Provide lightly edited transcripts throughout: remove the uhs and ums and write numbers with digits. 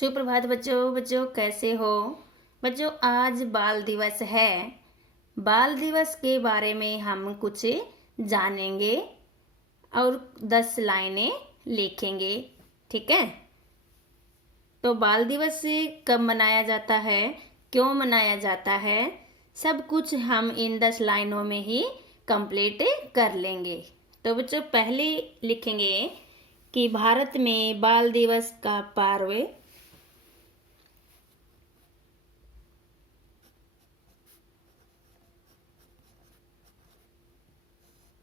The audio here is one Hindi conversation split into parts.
सुप्रभात बच्चों। बच्चों कैसे हो बच्चों? आज बाल दिवस है। बाल दिवस के बारे में हम कुछ जानेंगे और 10 लाइनें लिखेंगे। ठीक है? तो बाल दिवस कब मनाया जाता है, क्यों मनाया जाता है, सब कुछ हम इन 10 लाइनों में ही कंप्लीट कर लेंगे। तो बच्चों पहले लिखेंगे कि भारत में बाल दिवस का पर्व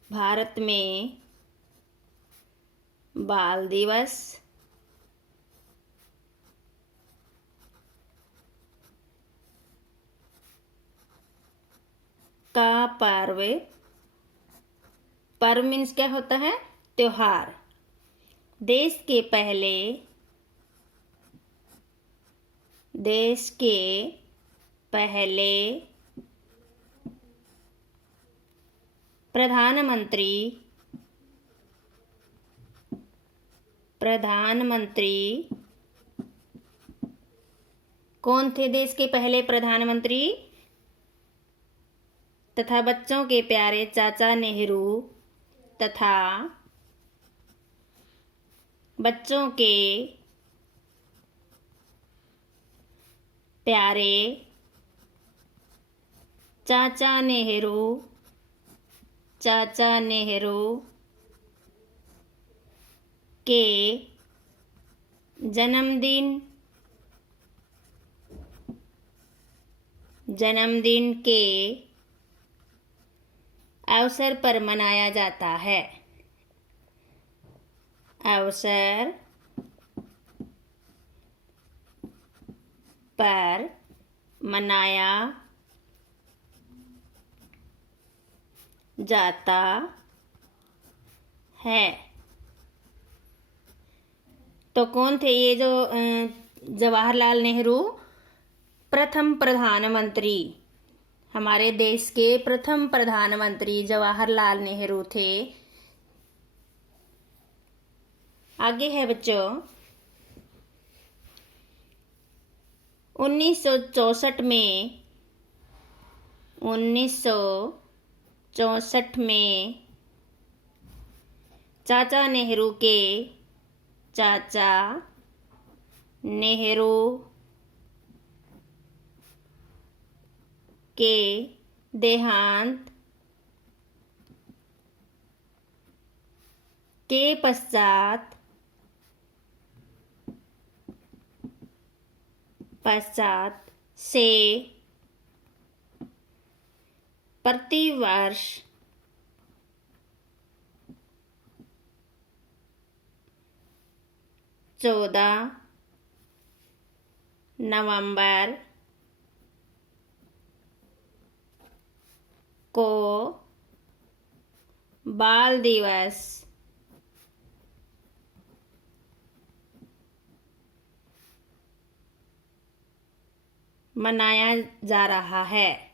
भारत में बाल दिवस का पर्व मीन्स क्या होता है? त्योहार। देश के पहले प्रधानमंत्री कौन थे? देश के पहले प्रधानमंत्री तथा बच्चों के प्यारे चाचा नेहरू तथा बच्चों के प्यारे चाचा नेहरू के जन्मदिन के अवसर पर मनाया जाता है। अवसर पर मनाया जाता है। तो कौन थे ये जो जवाहरलाल नेहरू प्रथम प्रधानमंत्री, हमारे देश के प्रथम प्रधानमंत्री जवाहरलाल नेहरू थे। आगे है बच्चों 1964 में चाचा नेहरू के देहांत के पश्चात से प्रतिवर्ष 14 नवंबर को बाल दिवस मनाया जा रहा है।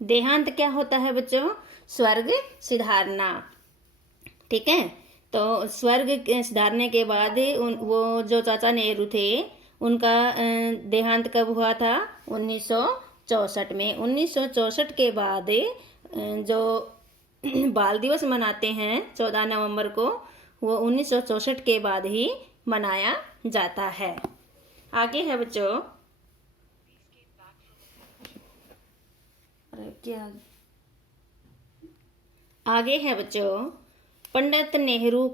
देहांत क्या होता है बच्चों? स्वर्ग सिधारना। ठीक है? तो स्वर्ग सिधारने के बाद वो जो चाचा नेहरू थे उनका देहांत कब हुआ था? 1964 में। 1964 के बाद जो बाल दिवस मनाते हैं 14 नवंबर को, वो 1964 के बाद ही मनाया जाता है। आगे है बच्चों पंडित नेहरू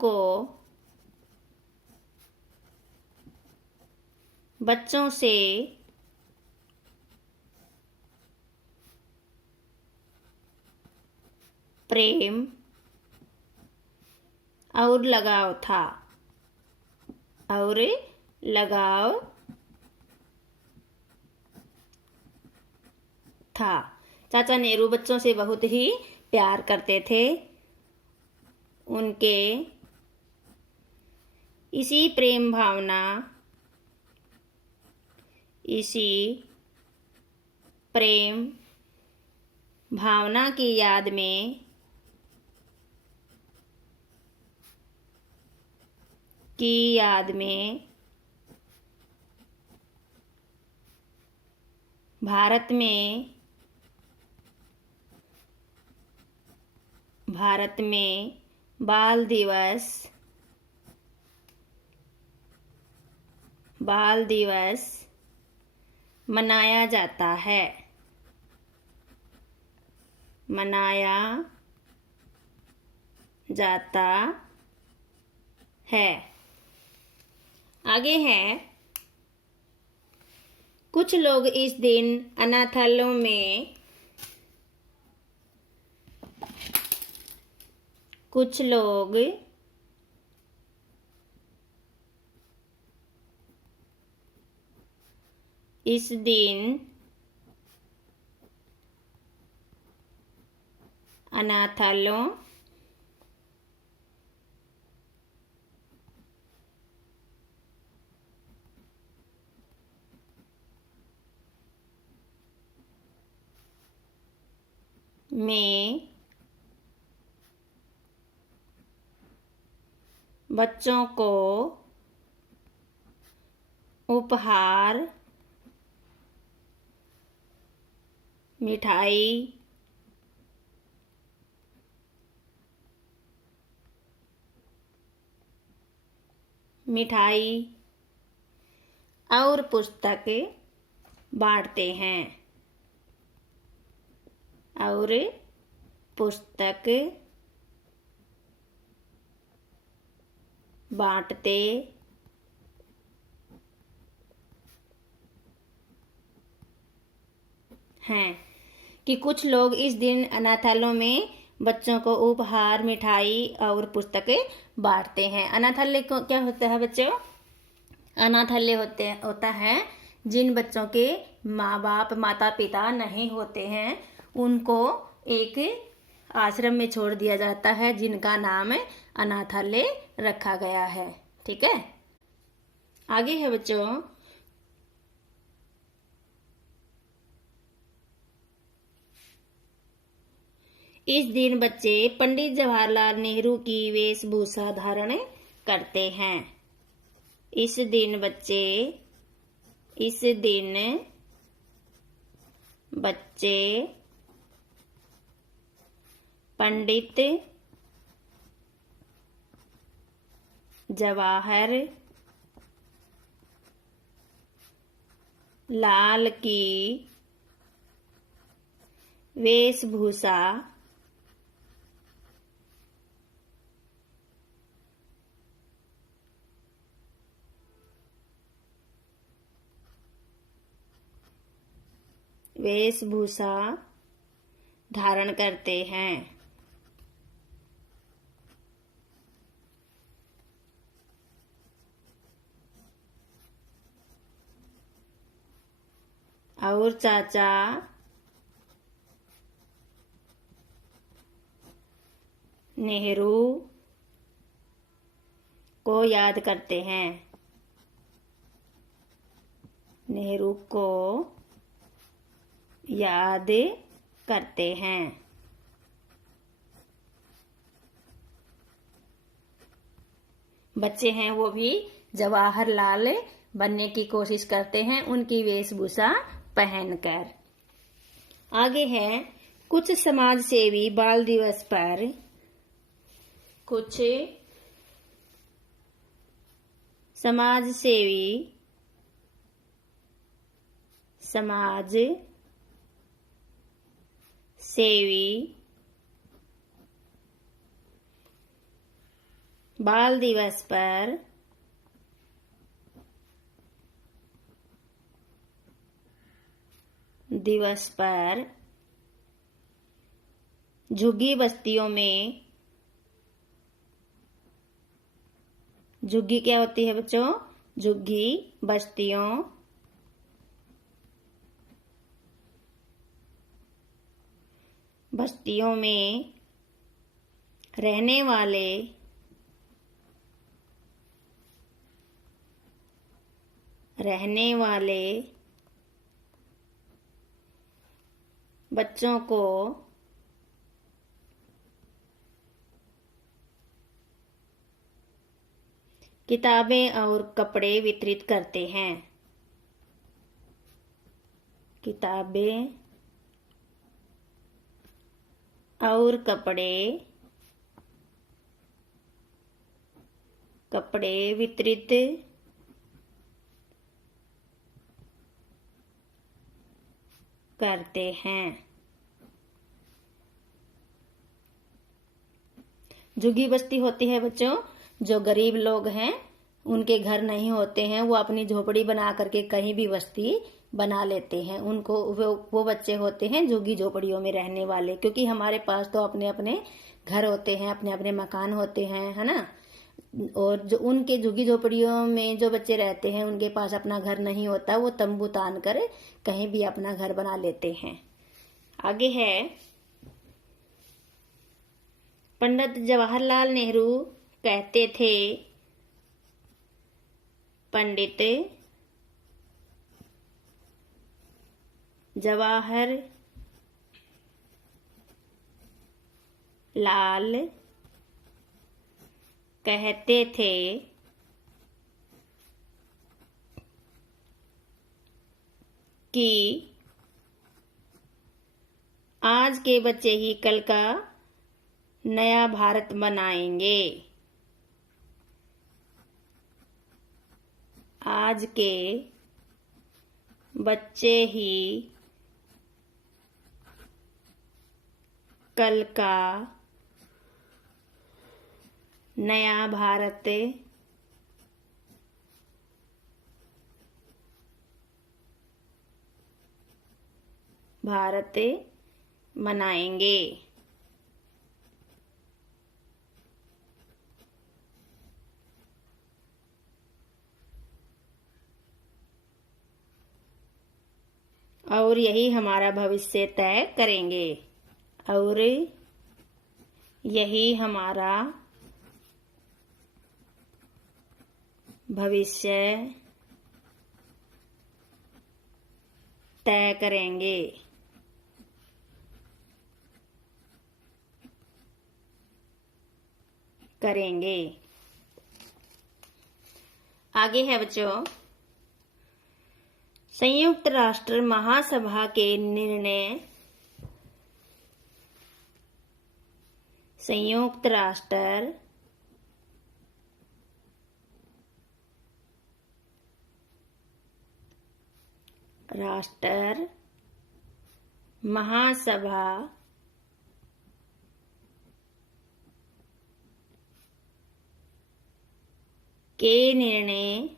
को बच्चों से प्रेम और लगाव था। चाचा नेहरू बच्चों से बहुत ही प्यार करते थे। उनके इसी प्रेम भावना इसी प्रेम भावना की याद में भारत में बाल दिवस मनाया जाता है। आगे है, कुछ लोग इस दिन अनाथालयों में इस दिन अनाथालयों में बच्चों को उपहार, मिठाई और पुस्तक बांटते हैं। कि कुछ लोग इस दिन अनाथालयों में बच्चों को उपहार, मिठाई और पुस्तकें बांटते हैं। अनाथालय को क्या होता है बच्चों? अनाथालय होता है जिन बच्चों के माँ बाप, माता पिता नहीं होते हैं, उनको एक आश्रम में छोड़ दिया जाता है, जिनका नाम अनाथालय रखा गया है। ठीक है, आगे है बच्चों, इस दिन बच्चे पंडित जवाहरलाल नेहरू की वेशभूषा धारण करते हैं। इस दिन बच्चे पंडित जवाहर लाल की वेशभूषा धारण करते हैं। और चाचा नेहरू को याद करते हैं। बच्चे हैं वो भी जवाहरलाल बनने की कोशिश करते हैं, उनकी वेशभूषा पहनकर। आगे है, कुछ समाजसेवी बाल दिवस पर बाल दिवस पर झुग्गी बस्तियों में, झुग्गी क्या होती है बच्चों? झुग्गी बस्तियों में रहने वाले बच्चों को किताबें और कपड़े वितरित करते हैं। किताबें और कपड़े वितरित करते हैं। झुग्गी बस्ती होती है बच्चों, जो गरीब लोग हैं उनके घर नहीं होते हैं, वो अपनी झोपड़ी बना करके कहीं भी बस्ती बना लेते हैं। उनको वो बच्चे होते हैं झुग्गी झोपड़ियों में रहने वाले, क्योंकि हमारे पास तो अपने अपने घर होते हैं, अपने अपने मकान होते हैं, है ना। और जो उनके झुग्गी झोपड़ियों में जो बच्चे रहते हैं उनके पास अपना घर नहीं होता, वो तंबू तान कर कहीं भी अपना घर बना लेते हैं। आगे है, पंडित जवाहरलाल नेहरू कहते थे, पंडित जवाहर लाल कहते थे कि आज के बच्चे ही कल का नया भारत बनाएंगे। आज के बच्चे ही कल का नया भारत मनाएंगे। और यही हमारा भविष्य तय करेंगे। और यही हमारा भविष्य तय करेंगे। आगे है बच्चों, संयुक्त राष्ट्र महासभा के निर्णय। संयुक्त राष्ट्र महासभा के निर्णय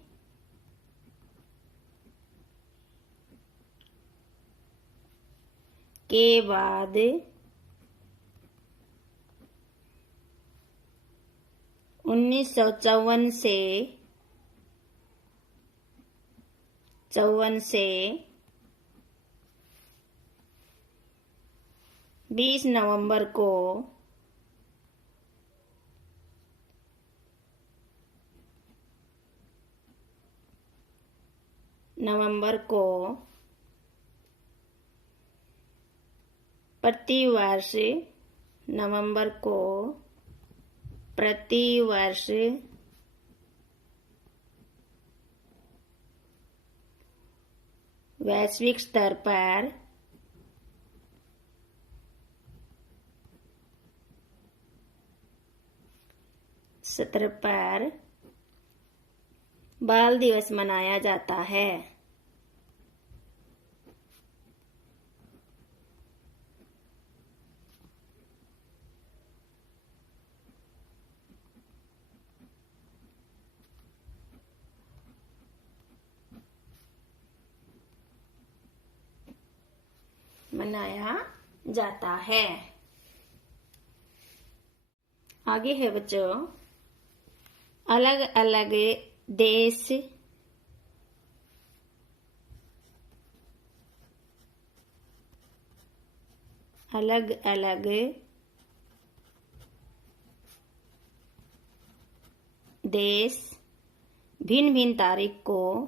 के बाद 1954 से 20 नवंबर को प्रतिवर्ष वैश्विक स्तर पर बाल दिवस मनाया जाता है। आगे है बच्चों, अलग अलग देश भिन्न भिन्न तारीख को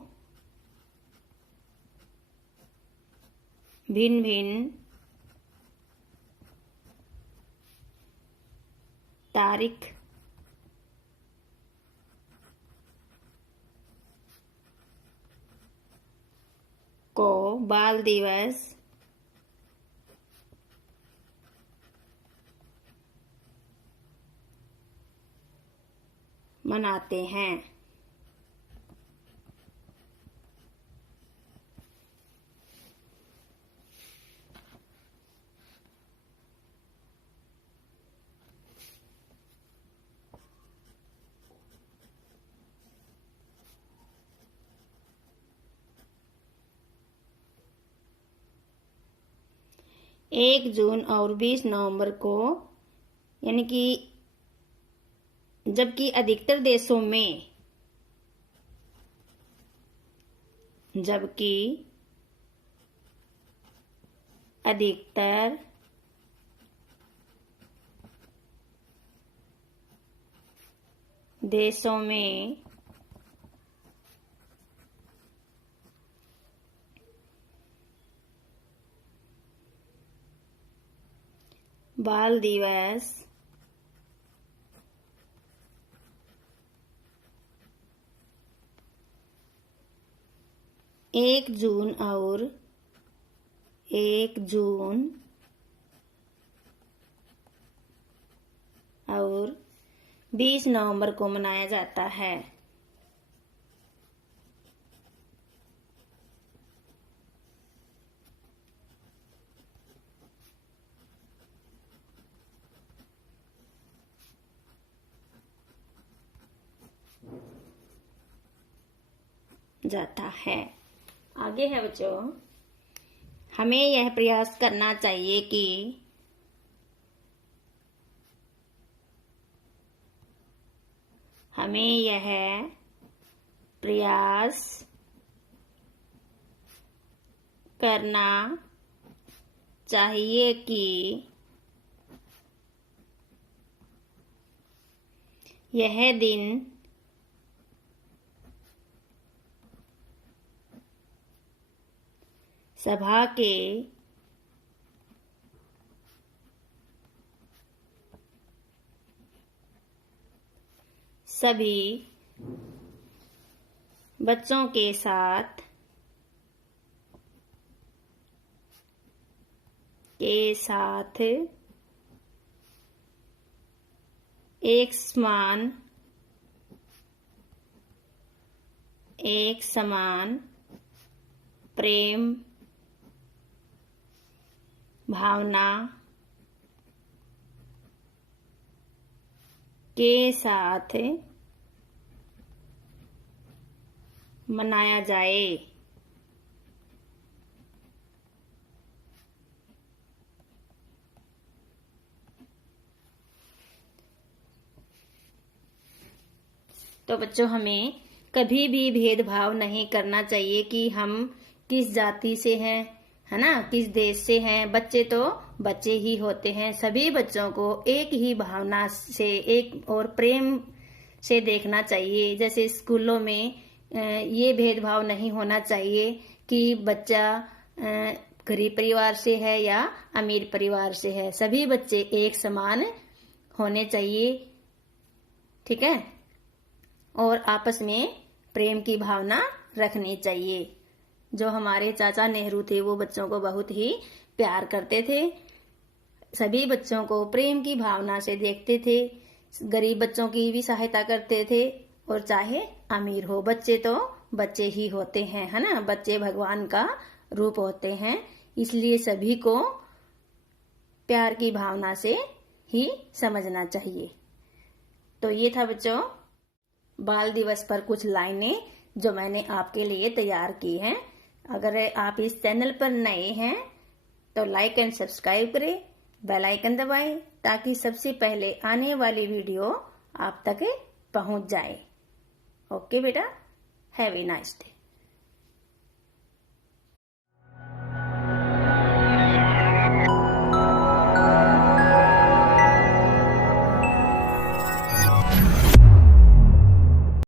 भिन्न भिन्न तारीख को बाल दिवस मनाते हैं। एक जून और 20 नवंबर को, यानी कि जबकि अधिकतर देशों में बाल दिवस 1 जून और 20 नवंबर को मनाया जाता है। आगे है बच्चों, हमें यह प्रयास करना चाहिए कि यह दिन सभा के सभी बच्चों के साथ एक समान प्रेम भावना के साथ मनाया जाए। तो बच्चों, हमें कभी भी भेदभाव नहीं करना चाहिए कि हम किस जाति से हैं, है ना, किस देश से हैं। बच्चे तो बच्चे ही होते हैं। सभी बच्चों को एक ही भावना से, एक और प्रेम से देखना चाहिए। जैसे स्कूलों में ये भेदभाव नहीं होना चाहिए कि बच्चा गरीब परिवार से है या अमीर परिवार से है। सभी बच्चे एक समान होने चाहिए, ठीक है, और आपस में प्रेम की भावना रखनी चाहिए। जो हमारे चाचा नेहरू थे, वो बच्चों को बहुत ही प्यार करते थे, सभी बच्चों को प्रेम की भावना से देखते थे, गरीब बच्चों की भी सहायता करते थे, और चाहे अमीर हो, बच्चे तो बच्चे ही होते हैं, है ना, बच्चे भगवान का रूप होते हैं। इसलिए सभी को प्यार की भावना से ही समझना चाहिए। तो ये था बच्चों बाल दिवस पर कुछ लाइनें जो मैंने आपके लिए तैयार की हैं। अगर आप इस चैनल पर नए हैं तो लाइक एंड सब्सक्राइब करें, बेल आइकन दबाएं ताकि सबसे पहले आने वाली वीडियो आप तक पहुंच जाए। ओके बेटा, हैव ए नाइस डे।